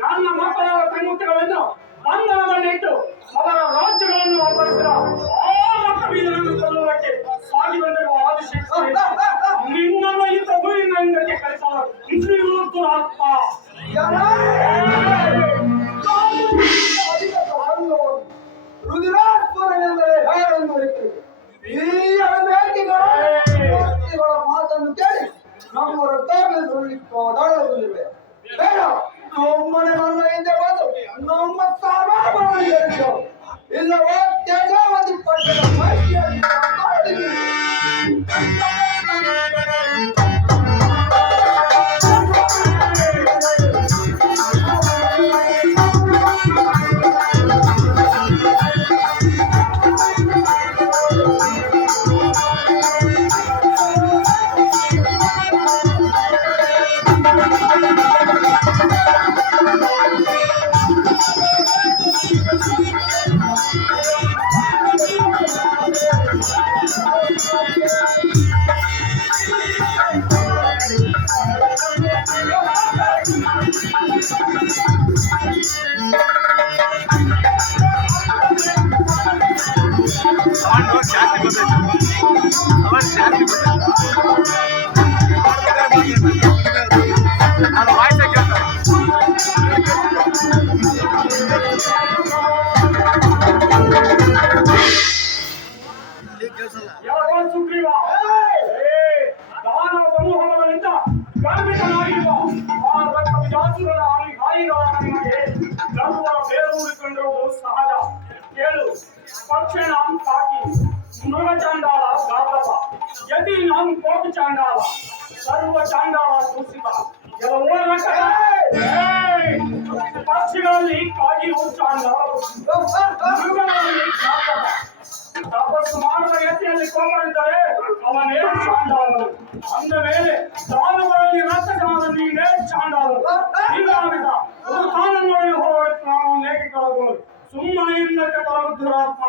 ನನ್ನ ಮಕ್ಕಳ ಕಣ್ಣುಗಳನ್ನು ಬಂಧನದಲ್ಲಿಟ್ಟು ಅವರ ರಾಜ್ಯಗಳನ್ನು ಅಪಹರಿಸಿದ ಕೊಲ್ಲುವುದಕ್ಕೆ ಸಾಗಿ ಬಂದಿರುವ ಆದಿಶೇಷ ನಿನ್ನನ್ನು ಇಂಥ ಊರಿನ ಹಿಂದಕ್ಕೆ ಕಳಿಸಲು ದುರಾತ್ಮ ರುದಿರಾತ್ಮನೆಂದರೆ ಹೇಳೆಂದು ಈ ಅಭಿವ್ಯಕ್ತಿಗಳ ಮಾತನ್ನು ಕೇಳಿ ನಮ್ಮ ರಕ್ತವೇ ಸುಳ್ಳಿವೆ ಬೇಡ ನಮ್ಮನೆ ನನ್ನ ಹಿಂದೆ ಬಂದು ನಮ್ಮ ಸಾಮಾನು ಇಲ್ಲವೋ ತ್ಯಾಗಾವಧಿ ಪಟ್ಟಣ ಸುಗ್ರೀವ ದಾನ ಸಮೂಹಗಳಿಂದ ಗರ್ಭಿತನಾಗಿರುವ ಆ ರಕ್ತಪಿಶಾಚುಗಳ ಹಾಯಿಗಾರನಿಗೆ ಗರ್ವ ಬೇರೂರಿಕೊಂಡಿರುವುದು ಸಹಜ. ಕೇಳು, ಪಕ್ಷೆ ನಾಂ ಕಾಕಿ ಮೃಗ ಚಾಂಡಾಲ ಗಾಧವ ಯದಿ ನಾಂ ಕೋಟಿ ಚಾಂಡಾಲ ಸರ್ವ ಚಾಂಡಾಲ ಸೂಸಿತ ಪಕ್ಷಿಗಳಲ್ಲಿ ಕಾಗಿರುವ ಚಾಂಡಾಲ ಮೃಗಗಳಲ್ಲಿ ಗಾಧವ ತಪಸ್ಸು ಮಾಡುವ ಯತಿಯಲ್ಲಿ ಕೋಮರಿದ್ದರೆ ಅವನೇ ಚಾಂಡಾಲನು. ಅಂದ ಮೇಲೆ ದಾನಗಳಲ್ಲಿ ರಕ್ತಕಾಲ ನೀನೇ ಚಾಂಡಾಲನು. ಹೀಗಾಗಿದ್ದ ತಾನನ್ನು ಹೋಗಿ ನಾವು ಲೇಖಕರಾಗುವುದು ಸುಮ್ಮನೆ ಇಲ್ಲಕ್ಕೆ ಬರುವ ದುರಾತ್ಮ.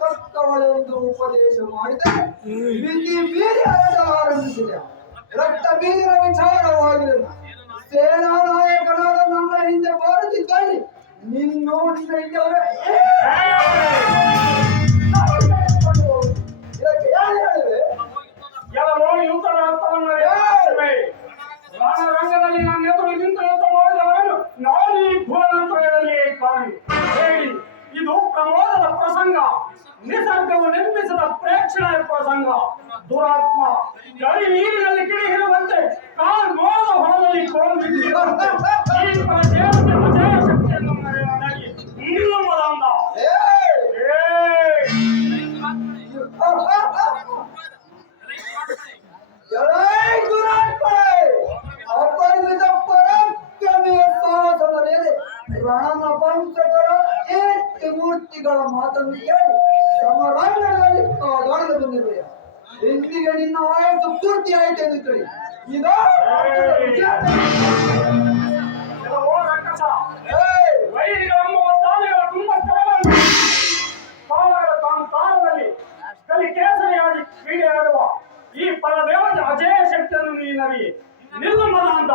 ತಕ್ಕವಳೆಂದು ಉಪದೇಶ ಮಾಡಿದೆ. ಬೀದಿ ಆರಂಭಿಸಿದೆ. ರಕ್ತ ಬೀದಿನ ವಿಚಾರವಾಗಿದೆ. ಸೇನಾ ನಾಯಕನಾದ ನನ್ನ ಹಿಂದೆ ಬಾರುತ್ತಿದ್ದಾನೆ. ನಿನ್ನೋ ನಿನ್ನ ಇದಕ್ಕೆ ಯಾರು ಹೇಳಿವೆ? ಎಲ್ಲವೋ ಯುದ್ಧದ ಅರ್ಥವನ್ನು ರಣರಂಗದಲ್ಲಿ ನನ್ನ ಎದುರು ನಿಂತು ಯುದ್ಧ ಮಾಡಿದವರನ್ನು ನಾನು ಈ ಭುವನಂತರದಲ್ಲಿ ಕಾಣಿ ಹೇಳಿ. ಇದು ಪ್ರಮೋದದ ಪ್ರಸಂಗ, ನಿಸರ್ಗವು ನಿರ್ಮಿಸಿದ ಪ್ರೇಕ್ಷಣೆಯ ಪ್ರಸಂಗ. ದುರಾತ್ಮ ಗಡಿ ನೀರಿನಲ್ಲಿ ಕಿಡಿಹಿರುವಂತೆ ಕಾಲ್ಗೋಳದ ಹೊರದಲ್ಲಿ ಕೋಲ್ಬಿದ್ದಿರುವಂತೆ ಈ ದೇವತೆ ಅಜಯ ಶಕ್ತಿಯನ್ನು ನನಗೆ ನಿಲ್ಲುವುದಂದ. ಅಪರಿಮಿತ ಪರಾಕ್ರಮಿಯ ಸಾಹಸದ ಮೇಲೆ ರಣನಪಂಚಕರ ಮೂರ್ತಿಗಳ ಮಾತನ್ನು ಕೇಳಿ ಸಮರಾಂಗಣದಲ್ಲಿ ಕಾದಾಡಲು ಬಂದಿರುವೆ. ಇಂದಿಗೆ ನಿನ್ನ ಆಯಸ್ಸು ಪೂರ್ತಿ ಆಯ್ತು ಎಂದು ತಿಳಿ. ಇದು ವೈರಿಗಳೆಂಬ ದಾಳಿಗಳ ತುಂಬ ತಾಣದಲ್ಲಿ ಕಲಿ ಕೇಸರಿಯಾಗಿ ಕ್ರೀಡೆಯಾಡುವ ಈ ಪರದೇವತೆ ಅಜಯ ಶಕ್ತಿಯನ್ನು ನೀನರಿ ನಿರ್ಮಲ ಅಂತ.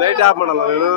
ಲೈಟ್ ಆಫ್ ಮಾಡಲ್ಲ ನೀನು.